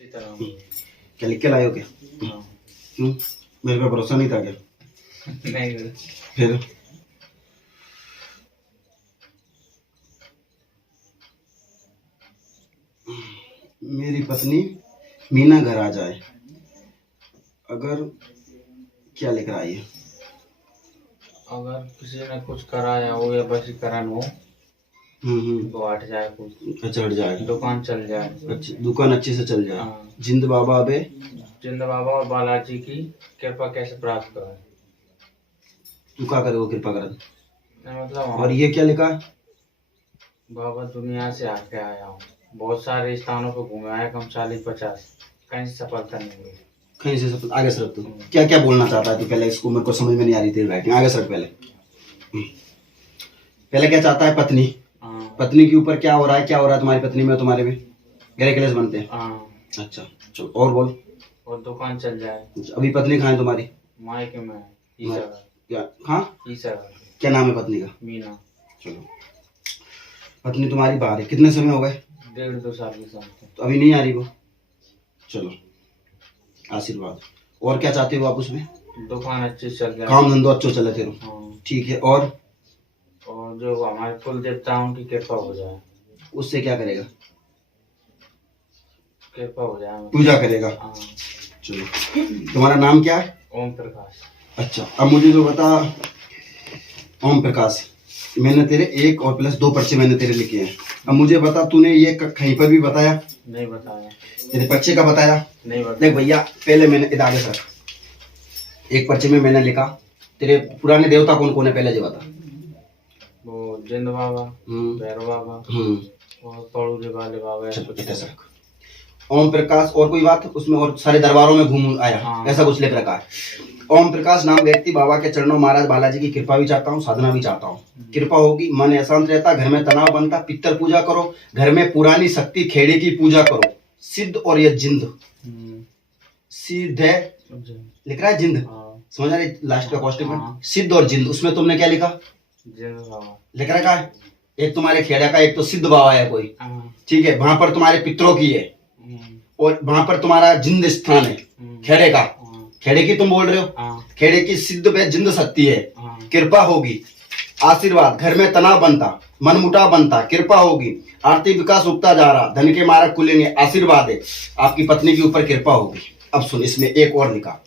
क्या लिख के लाए हो क्या? क्यों? मेरे पे भरोसा नहीं था क्या? नहीं। फिर मेरी पत्नी मीना घर आ जाए, अगर क्या लिख रहा है ये? अगर किसी ने कुछ कराया हो या वशीकरण हो तो हट जाए, कुछ अच्छा हट जाए, दुकान चल जाए, अच्छी दुकान अच्छे से चल जाए। हाँ। जिंद बाबा अबे जिंद बाबा और बालाजी की कृपा कैसे प्राप्त करें? तू क्या करे वो कृपा कर। मतलब और ये क्या लिखा है? बाबा दुनिया से आके आया हूँ, बहुत सारे स्थानों पर घूमे आया, कम 40-50, कहीं से सफलता नहीं मिली। कहीं से सब आगे सरक। तू क्या क्या बोलना चाहता है? तू पहले इसको मेरे को समझ में नहीं आ रही तेरी राइटिंग। आगे सरक पहले। पहले क्या चाहता है? पत्नी। हाँ। पत्नी के ऊपर क्या हो रहा है? क्या हो रहा है तुम्हारी पत्नी में, तुम्हारे में गहरे क्लेश बनते हैं। हाँ। अच्छा चलो और बोल। और दुकान चल जाए। अभी पत्नी कहाँ है तुम्हारी? मायके में है, ईसागढ़। क्या? हाँ ईसागढ़। क्या नाम है पत्नी का? मीना। चलो पत्नी तुम्हारी बाहर है, कितने समय हो गए? 1.5-2 साल के साथ। तो अभी नहीं आ रही वो? चलो आशीर्वाद। और क्या चाहते हो आप उसमें? दुकान अच्छी चल जाए, काम धंधो अच्छो चले तेरो। हाँ। ठीक है। और जो हमारे कुल देवता हैं उनकी कृपा हो जाए। उससे क्या करेगा? कृपा हो जाए, पूजा करेगा। हाँ। चलो तुम्हारा नाम क्या है? ओम प्रकाश। अच्छा अब मुझे जो बता, ओम प्रकाश, मैंने तेरे 1 और +2 पर्चे मैंने तेरे लिखे हैं। अब मुझे बता, तूने ये कहीं पर भी बताया? नहीं बताया। तेरे पर्चे का बताया? नहीं बताया। देख भैया पहले मैंने इधर आगे सर, एक पर्चे में मैंने लिखा तेरे पुराने देवता कौन कौन है, पहले जो बता। वो जिंद बाबा, भैरव बाबा और पड़ूजे वाले बाबा, ऐसा कुछ ऐसा रख। ओम प्रकाश और कोई बात उसमें? और सारे दरबारों में घूम आया, हाँ। ऐसा कुछ लिख रखा है। ओम प्रकाश नाम व्यक्ति बाबा के चरणों, महाराज बालाजी की कृपा भी चाहता हूँ, साधना भी चाहता हूँ। कृपा होगी, मन अशांत रहता, घर में तनाव बनता, पित्तर पूजा करो, घर में पुरानी शक्ति खेड़े की पूजा करो। सिद्ध और ये जिंद, सिद्ध है लिख रहा है, जिंद समझ आ रही? लास्ट का कॉस्टिंग में सिद्ध और जिंद, उसमें तुमने क्या लिखा? जिंद बाबा लिख रखा है। एक तुम्हारे खेड़ा का, एक तो सिद्ध बाबा है कोई, ठीक है, वहां पर तुम्हारे पितरों की है, और वहां पर तुम्हारा जिंद स्थान है खेड़े का। खेड़े की तुम बोल रहे हो, खेड़े की सिद्ध पे जिंद शक्ति है, कृपा होगी, आशीर्वाद, घर में तनाव बनता, मनमुटाव बनता, कृपा होगी, आर्थिक विकास उगता जा रहा, धन के मार्ग खुलेंगे, आशीर्वाद है, आपकी पत्नी के ऊपर कृपा होगी। अब सुन, इसमें एक और लिखा,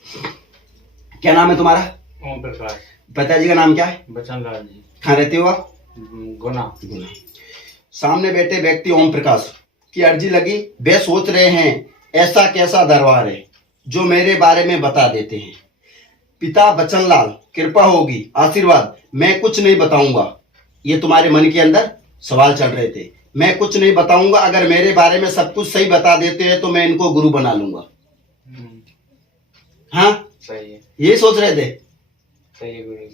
क्या नाम है तुम्हारा? ओम प्रकाश। पिताजी का नाम क्या है? बचन लाल जी। कहाँ रहते हो आप? गुना। सामने बैठे व्यक्ति ओम प्रकाश की अर्जी लगी, वे सोच रहे हैं ऐसा कैसा दरबार है जो मेरे बारे में बता देते हैं। पिता बचनलाल, कृपा होगी, आशीर्वाद, मैं कुछ नहीं बताऊंगा। ये तुम्हारे मन के अंदर सवाल चल रहे थे, मैं कुछ नहीं बताऊंगा, अगर मेरे बारे में सब कुछ सही बता देते हैं तो मैं इनको गुरु बना लूंगा। हाँ सही है, ये सोच रहे थे। सही है गुरु।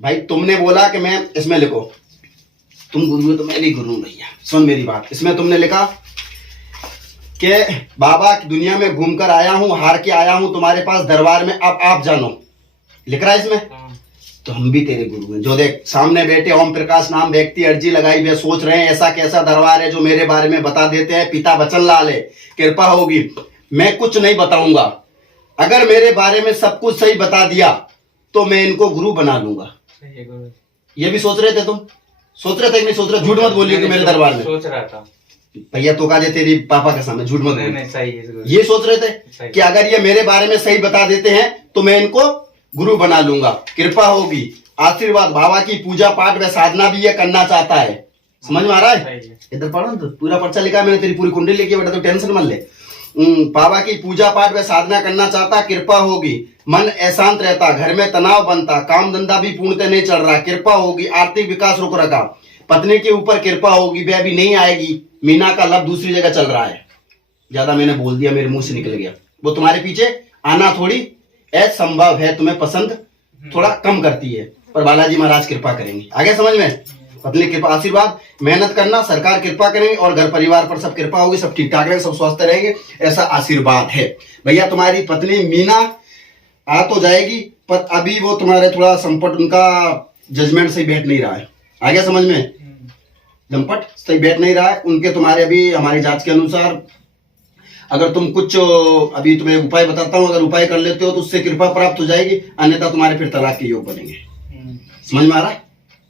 भाई तुमने बोला कि मैं, इसमें लिखो तुम गुरु हो तो मैं भी गुरु हूं भैया, सुन मेरी बात। इसमें तुमने लिखा कि बाबा की दुनिया में घूमकर आया हूं, हार के आया हूं तुम्हारे पास दरबार में, अब आप जानो, लिख रहा है इसमें। तो हम भी तेरे गुरु हैं। जो देख सामने बैठे ओम प्रकाश नाम व्यक्ति अर्जी लगाई, वे सोच रहे हैं ऐसा कैसा दरबार है जो मेरे बारे में बता देते हैं। पिता बचनलाल है, कृपा होगी, मैं कुछ नहीं बताऊंगा, अगर मेरे बारे में सब कुछ सही बता दिया तो मैं इनको गुरु बना लूंगा। ये भी सोच रहे थे तुम? सोच रहे थे कि नहीं सोच रहे? झूठ मत बोलिए कि मेरे दरबार में। सोच रहा था भैया, तो का तेरी पापा के सामने झूठ मत बोलिए। नहीं, सही है। ये सोच रहे थे कि अगर ये मेरे बारे में सही बता देते हैं तो मैं इनको गुरु बना लूंगा, कृपा होगी, आशीर्वाद, बाबा की पूजा पाठ व साधना भी ये करना चाहता है। समझ में आ रहा है? इधर पढ़ो तो पूरा पर्चा लिखा है मैंने, तेरी पूरी कुंडली लिखी है बेटा, तो टेंशन मत ले। बाबा की पूजा पाठ व साधना करना चाहता, कृपा होगी, मन अशांत रहता, घर में तनाव बनता, काम धंधा भी पूर्णतः नहीं चल रहा, कृपा होगी, आर्थिक विकास रुक रखा, पत्नी के ऊपर कृपा होगी, वे अभी नहीं आएगी, मीना का लब दूसरी जगह चल रहा है। ज्यादा मैंने बोल दिया, मेरे मुंह से निकल गया। वो तुम्हारे पीछे आना थोड़ी असंभव है, तुम्हें पसंद थोड़ा कम करती है, पर बालाजी महाराज कृपा करेंगे। आगे समझ में? पत्नी कृपा, आशीर्वाद, मेहनत करना, सरकार कृपा करेंगे, और घर परिवार पर सब कृपा होगी, सब ठीक ठाक रहेंगे, सब स्वस्थ रहेंगे, ऐसा आशीर्वाद है। भैया तुम्हारी पत्नी मीना आ तो जाएगी, पर अभी वो तुम्हारे थोड़ा संपट, उनका जजमेंट सही बैठ नहीं रहा है। आगे समझ में? दंपट सही बैठ नहीं रहा है उनके, तुम्हारे अभी हमारी जांच के अनुसार अगर तुम कुछ अभी तुम्हें उपाय बताता हूँ, अगर उपाय कर लेते हो तो उससे कृपा प्राप्त हो जाएगी, अन्यथा तुम्हारे फिर तलाक के योग बनेंगे। समझ में आ रहा है?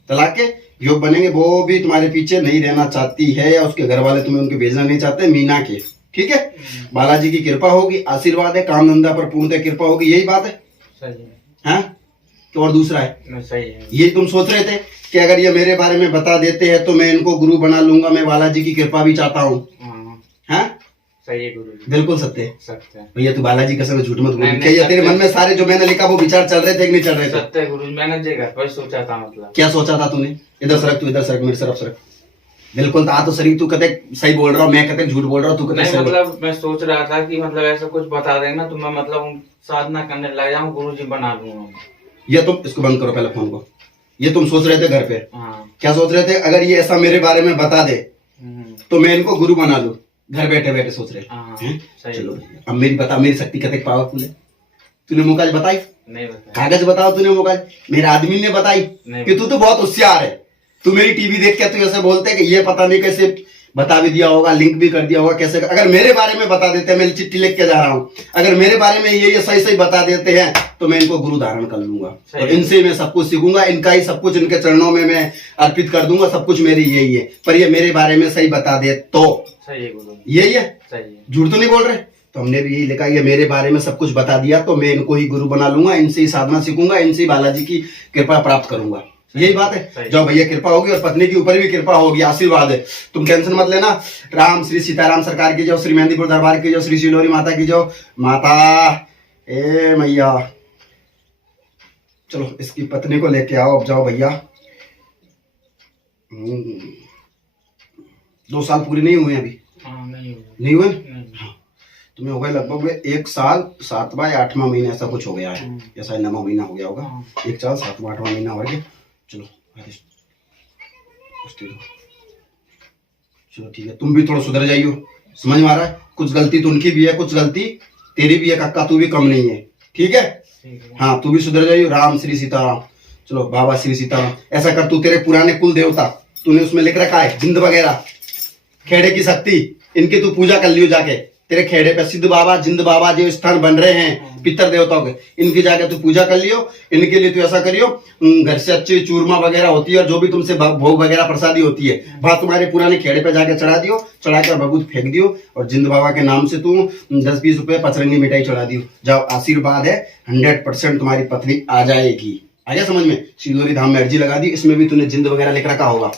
तलाक के योग बनेंगे। वो भी तुम्हारे पीछे नहीं रहना चाहती है या उसके घर वाले तुम्हें उनके भेजना नहीं चाहते, मीना के। ठीक है, बालाजी की कृपा होगी, आशीर्वाद है, काम धंधा पर पूर्णतः कृपा होगी, यही बात है। सही है। हाँ, तो और दूसरा है, सही है। ये तुम सोच रहे थे कि अगर ये मेरे बारे में बता देते हैं तो मैं इनको गुरु बना लूंगा, मैं बालाजी की कृपा भी चाहता हूँ। हाँ, सही है गुरु जी। बिल्कुल सत्य है। सत्य है भैया तू बालाजी कसम झूठ मत बोल। नहीं, क्या ये तेरे सत्य मन में सारे जो मैंने लिखा वो विचार चल रहे थे कि नहीं चल रहे थे? सत्य है गुरु जी, मैंने जे घर पर ही सोचा था। मतलब क्या सोचा था तूने? इधर सरक, तू इधर सरक, मेरे तरफ सरक। बिल्कुल था तो शरीर, तू कहते सही बोल रहा हूँ, मैं कहते झूठ बोल रहा हूँ, तू कहते नहीं, सही बोल। मतलब मैं सोच रहा था कि मतलब ऐसा कुछ बता देंगे ना तो मैं मतलब साधना करने लग जाऊँ, गुरु जी बना लूंगा। ये तुम इसको बंद करो पहले फोन को। ये तुम सोच रहे थे घर पे? हाँ। क्या सोच रहे थे? अगर ये ऐसा मेरे बारे में बता दे तो मैं इनको गुरु बना लूं, घर बैठे बैठे सोच रहे हैं। चलो अब मेरी बता, मेरी शक्ति कतई पावरफुल है। तूने मुकाज बताई? नहीं बताया। कागज बताओ तूने मुकाज, मेरे आदमी ने बताई कि तू तो बहुत होशियार है। तू मेरी टीवी देख के तू ऐसे बोलते कि ये पता नहीं कैसे बता भी दिया होगा, लिंक भी कर दिया होगा, कैसे। अगर मेरे बारे में बता देते, मैं चिट्ठी लिख के जा रहा हूँ, अगर मेरे बारे में ये सही सही बता देते हैं तो मैं इनको गुरु धारण कर लूंगा और इनसे मैं सब कुछ सीखूंगा, इनका ही सब कुछ इनके चरणों में मैं अर्पित कर दूंगा, सब कुछ मेरी यही है। पर ये मेरे बारे में सही बता दे तो सही है गुरु, यही है। सही है, झूठ तो नहीं बोल रहे। तो हमने भी यही लिखा, ये मेरे बारे में सब कुछ बता दिया तो मैं इनको ही गुरु बना लूंगा, इनसे ही साधना सीखूंगा, इनसे ही बालाजी की कृपा प्राप्त करूंगा। यही बात है। जो भैया कृपा होगी और पत्नी के ऊपर भी कृपा होगी, आशीर्वाद है, तुम टेंशन मत लेना। राम श्री सीताराम सरकार की जो, श्री मेहंदीपुर दरबार की जो, श्री शिलोरी माता की जो। माता ए मैया, चलो इसकी पत्नी को लेके आओ, अब जाओ भैया। 2 साल पूरे नहीं हुए अभी? नहीं हुए। तुम्हें हो गए लगभग 1 साल 7वां या 8वां महीना, ऐसा कुछ हो गया है, या शायद 9वां महीना हो गया होगा। 1 साल 7वां 8वां महीना हो गया। चलो चलो ठीक है, तुम भी थोड़ा सुधर जाइयो। समझ में आ रहा है? कुछ गलती तो उनकी भी है, कुछ गलती तेरी भी है काका, तू भी कम नहीं है। ठीक है? हाँ, तू भी सुधर जाइयो। राम श्री सीताराम। चलो बाबा श्री सीताराम। ऐसा कर, तू तेरे पुराने कुल देवता तूने उसमें लिख रखा है, जिंद वगैरह, खेड़े की शक्ति, इनकी तू पूजा कर लियो जाके। तेरे खेड़े पे सिद्ध बाबा, जिंद बाबा जो स्थान बन रहे हैं पितर देवताओं के, इनकी जाके तू पूजा कर लियो। इनके लिए तू ऐसा करियो, घर से अच्छी चूरमा वगैरह होती है और जो भी तुमसे भोग वगैरह प्रसादी होती है, वहां तुम्हारे पुराने खेड़े पे जाके चढ़ा दियो, चढ़ा कर भगवत फेंक दियो और जिंद बाबा के नाम से तू 10-20 रुपए पचरंगी मिठाई चढ़ा दियो। जाओ, आशीर्वाद है, 100% तुम्हारी पत्नी आ जाएगी। आ गया समझ में? शिलोरी धाम में अर्जी लगा दी, इसमें भी तूने जिंद वगैरह लिख रखा होगा।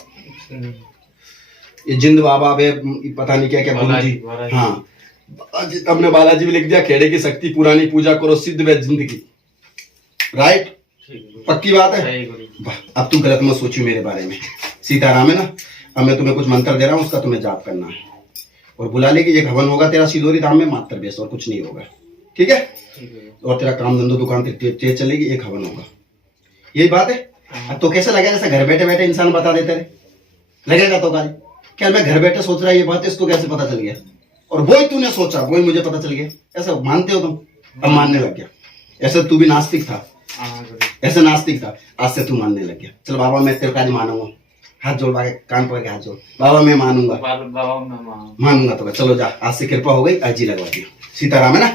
ये जिंद बाबा बे पता नहीं क्या क्या गुरु जी। हाँ, हमने बालाजी भी लिख दिया, खेड़े की शक्ति, पुरानी पूजा करो, सिद्ध व जिंदगी। राइट? पक्की बात है। अब तू गलत मत सोचियो मेरे बारे में। सीताराम है ना, अब मैं तुम्हें कुछ मंत्र दे रहा हूँ, उसका तुम्हें जाप करना है और बुला लेगी। एक हवन होगा तेरा सिलोरी धाम में, मात्र बेस, और कुछ नहीं होगा। ठीक है? और तेरा काम धंधो दुकान तेज चलेगी, एक हवन होगा। यही बात है। अब तो कैसे लगेगा जैसे घर बैठे बैठे इंसान बता देते रहे? लगेगा तो गाली। क्या मैं घर बैठे सोच रहा है ये बात, इसको कैसे पता चल गया? और वही तूने सोचा, वही मुझे पता चल गया। ऐसा मानते हो तुम? अब मानने लग गया। ऐसे तू भी नास्तिक था, ऐसे नास्तिक था, आज से तू मानने लग गया। चल बाबा मैं तेरे का मानूंगा, हाथ जोड़, कान पकड़ के हाथ जोड़, बाबा मैं मानूंगा, मानूंगा। तो चलो जा, आज से कृपा हो गई, अर्जी लगवा दियो। सीताराम है ना?